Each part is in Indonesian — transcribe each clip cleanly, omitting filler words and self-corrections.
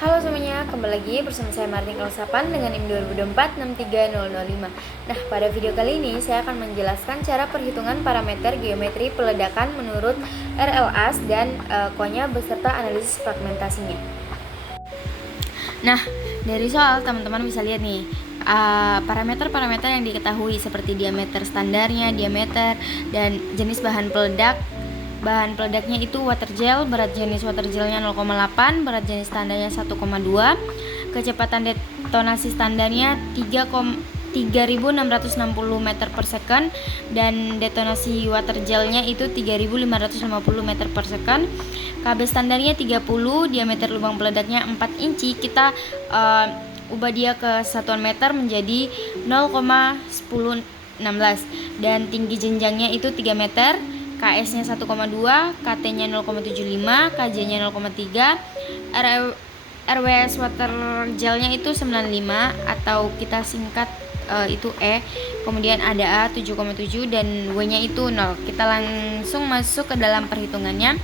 Halo semuanya, kembali lagi bersama saya Martin kelas 8 dengan NIM 2024-63005. Nah, pada video kali ini saya akan menjelaskan cara perhitungan parameter geometri peledakan menurut RLAS dan KONYA beserta analisis fragmentasinya. Nah, dari soal teman-teman bisa lihat nih parameter-parameter yang diketahui seperti diameter standarnya, diameter, dan jenis bahan peledak. Bahan peledaknya itu water gel, berat jenis water gelnya 0,8, berat jenis standarnya 1,2, kecepatan detonasi standarnya 3660 meter per second, dan detonasi water gelnya itu 3550 meter per second. KB standarnya 30, diameter lubang peledaknya 4 inci. Kita ubah dia ke satuan meter menjadi 0,1016, dan tinggi jenjangnya itu 3 meter. KS-nya 1,2, KT-nya 0,75, KJ-nya 0,3, RWS water gel-nya itu 95 atau kita singkat itu E. Kemudian ada A 7,7 dan W-nya itu 0. Kita langsung masuk ke dalam perhitungannya.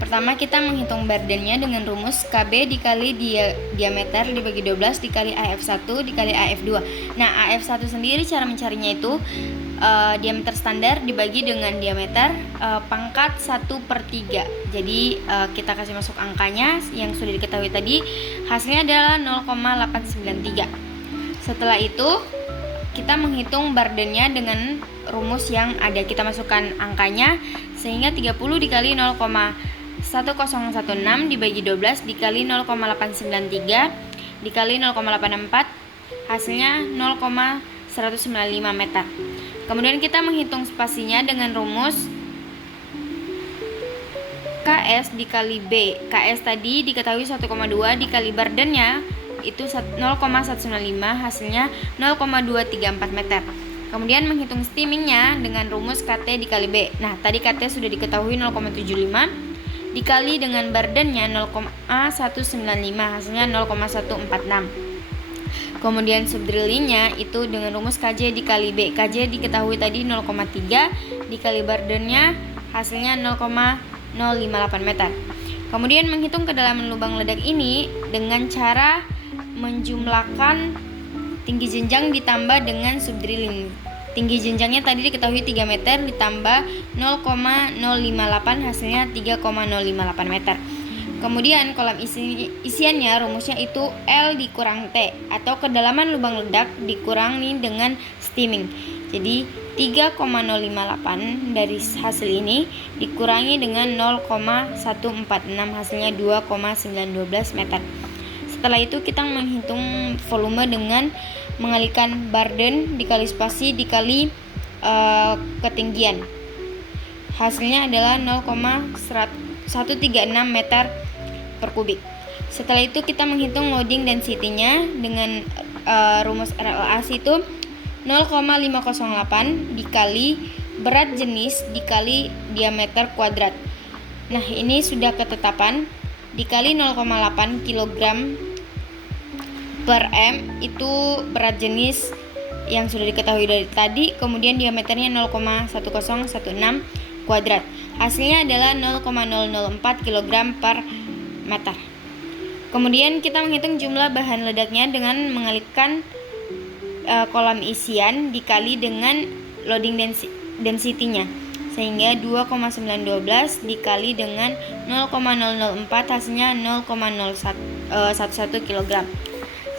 Pertama kita menghitung burden-nya dengan rumus KB dikali diameter dibagi 12 dikali AF1 dikali AF2. Nah, AF1 sendiri cara mencarinya itu diameter standar dibagi dengan diameter pangkat 1/3. Jadi kita kasih masuk angkanya yang sudah diketahui tadi, hasilnya adalah 0,893. Setelah itu kita menghitung burden-nya dengan rumus yang ada. Kita masukkan angkanya sehingga 30 dikali 0,1016 dibagi 12 dikali 0,893 dikali 0,84, hasilnya 0,195 meter. Kemudian kita menghitung spasinya dengan rumus KS dikali B. KS tadi diketahui 1,2 dikali burdennya itu 0,195, hasilnya 0,234 meter. Kemudian menghitung steamingnya dengan rumus KT dikali B. Nah, tadi KT sudah diketahui 0,75 dikali dengan burdennya 0,195, hasilnya 0,146. Kemudian subdrillingnya itu dengan rumus KJ dikali B. KJ diketahui tadi 0,3 dikali burdennya, hasilnya 0,058 meter. Kemudian menghitung kedalaman lubang ledak ini dengan cara menjumlahkan tinggi jenjang ditambah dengan subdrilling. Tinggi jenjangnya tadi diketahui 3 meter ditambah 0,058, hasilnya 3,058 meter. Kemudian kolam isiannya rumusnya itu L dikurang T atau kedalaman lubang ledak dikurangi dengan steaming. Jadi 3,058 dari hasil ini dikurangi dengan 0,146, hasilnya 2,912 meter. Setelah itu kita menghitung volume dengan mengalihkan burden dikali spasi dikali ketinggian. Hasilnya adalah 0,136 meter per kubik. Setelah itu kita menghitung loading density-nya dengan rumus RLAS itu 0,508 dikali berat jenis dikali diameter kuadrat. Nah, ini sudah ketetapan dikali 0,8 kg per M, itu berat jenis yang sudah diketahui dari tadi. Kemudian diameternya 0,1016 kuadrat. Hasilnya adalah 0,004 kg per meter. Kemudian kita menghitung jumlah bahan ledaknya dengan mengalihkan kolam isian dikali dengan loading density-nya, sehingga 2,912 dikali dengan 0,004, hasilnya 0,011 kg.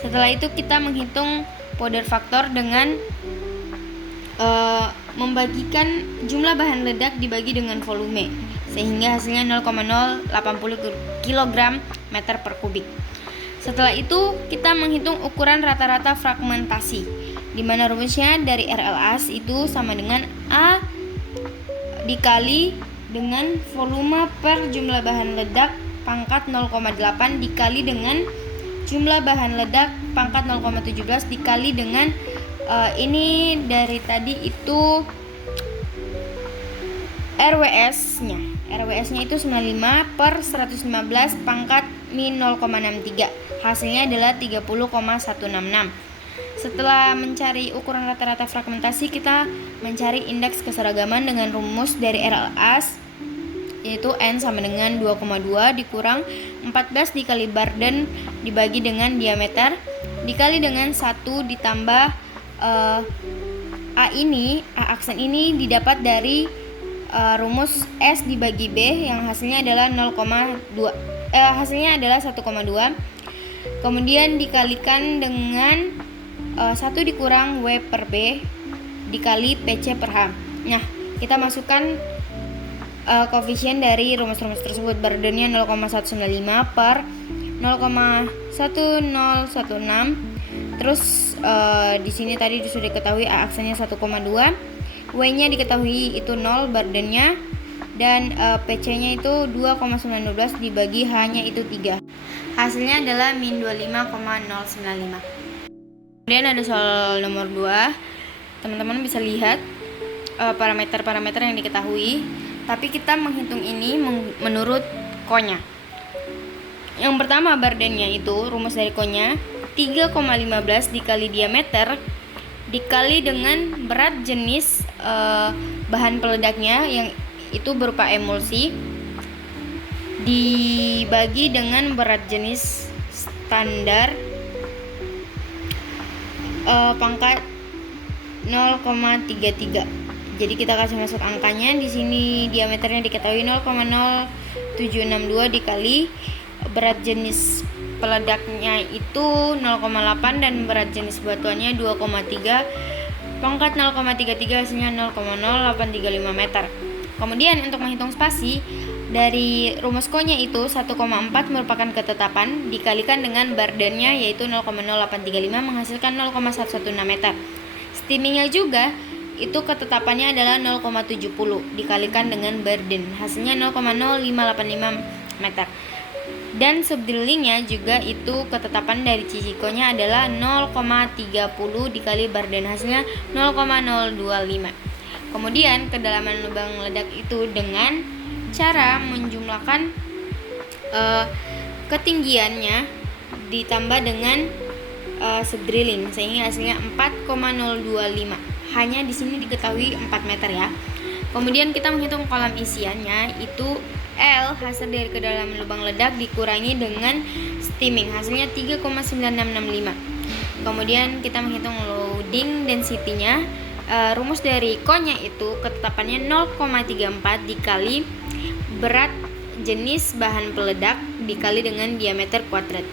Setelah itu kita menghitung powder factor dengan membagikan jumlah bahan ledak dibagi dengan volume, sehingga hasilnya 0,080 kg meter per kubik. Setelah itu kita menghitung ukuran rata-rata fragmentasi, di mana rumusnya dari RLAS itu sama dengan A dikali dengan volume per jumlah bahan ledak pangkat 0,8 dikali dengan jumlah bahan ledak pangkat 0,17 dikali dengan ini dari tadi itu RWS-nya. RWS-nya itu 95 per 115 pangkat min 0,63. Hasilnya adalah 30,166. Setelah mencari ukuran rata-rata fragmentasi, kita mencari indeks keseragaman dengan rumus dari RLAS yaitu N sama dengan 2,2 dikurang 14 dikali Barden dibagi dengan diameter dikali dengan 1 ditambah A aksen ini didapat dari rumus S dibagi B yang hasilnya adalah 0,2 hasilnya adalah 1,2, kemudian dikalikan dengan 1 dikurang W per B dikali PC per H. Nah, kita masukkan koefisien dari rumus-rumus tersebut. Bardennya 0,195 per 0,1016. Terus di sini tadi sudah diketahui A aksennya 1,2, W-nya diketahui itu 0 bardennya, dan PC-nya itu 2,912 dibagi H-nya itu 3. Hasilnya adalah min 25,095. Kemudian ada soal nomor 2. Teman-teman bisa lihat parameter-parameter yang diketahui, tapi kita menghitung ini menurut ko-nya. Yang pertama, bardennya itu rumus dari ko-nya 3,15 dikali diameter dikali dengan berat jenis bahan peledaknya yang itu berupa emulsi dibagi dengan berat jenis standar pangkat 0,33. Jadi kita kasih masuk angkanya. Di sini diameternya diketahui 0,0762 dikali berat jenis peledaknya itu 0,8 dan berat jenis batuannya 2,3 pangkat 0,33 hasilnya 0,0835 meter. Kemudian untuk menghitung spasi dari rumus ko-nya itu 1,4 merupakan ketetapan dikalikan dengan bardennya yaitu 0,0835 menghasilkan 0,116 meter. Steamingnya juga itu ketetapannya adalah 0,70 dikalikan dengan barden hasilnya 0,0585 meter. Dan subdrillingnya juga itu ketetapan dari Chichiko-nya adalah 0,30 dikali barden hasilnya 0,025. Kemudian kedalaman lubang ledak itu dengan cara menjumlahkan ketinggiannya ditambah dengan subdrilling sehingga hasilnya 4,025. Hanya di sini diketahui 4 meter ya. Kemudian kita menghitung kolam isiannya itu L hasil dari kedalaman lubang ledak dikurangi dengan steaming hasilnya 3,9665. Kemudian kita menghitung loading density-nya. Rumus dari ko-nya itu ketetapannya 0,34 dikali berat jenis bahan peledak dikali dengan diameter kuadrat.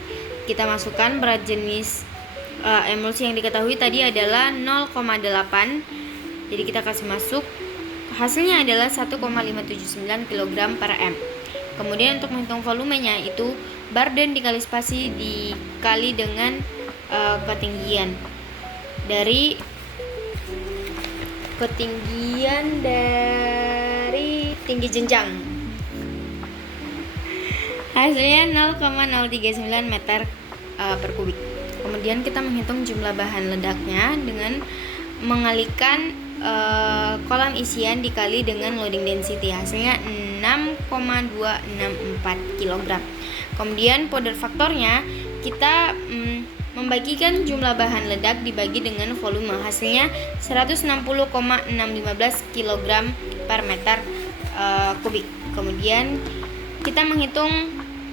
Kita masukkan berat jenis emulsi yang diketahui tadi adalah 0,8. Jadi kita kasih masuk. Hasilnya adalah 1,579 kg per M. Kemudian untuk menghitung volumenya itu barden dikali spasi dikali dengan ketinggian dari tinggi jenjang. Hasilnya 0,039 meter per kubik. Kemudian kita menghitung jumlah bahan ledaknya dengan mengalihkan kolam isian dikali dengan loading density hasilnya 6,264 kg. Kemudian powder faktornya kita membagikan jumlah bahan ledak dibagi dengan volume hasilnya 160,615 kg per meter kubik. Kemudian kita menghitung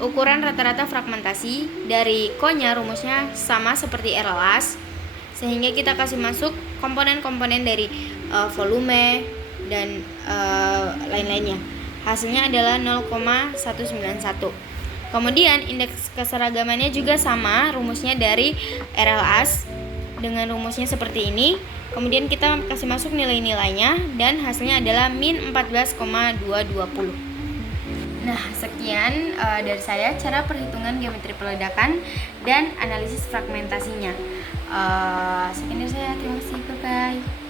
ukuran rata-rata fragmentasi dari ko-nya rumusnya sama seperti RLAS sehingga kita kasih masuk komponen-komponen dari volume dan lain-lainnya. Hasilnya adalah 0,191. Kemudian indeks keseragamannya juga sama rumusnya dari RLAS dengan rumusnya seperti ini. Kemudian kita kasih masuk nilai-nilainya dan hasilnya adalah min 14,220. Nah, sekian dari saya cara perhitungan geometri peledakan dan analisis fragmentasinya. Sekian dari saya, terima kasih, bye-bye.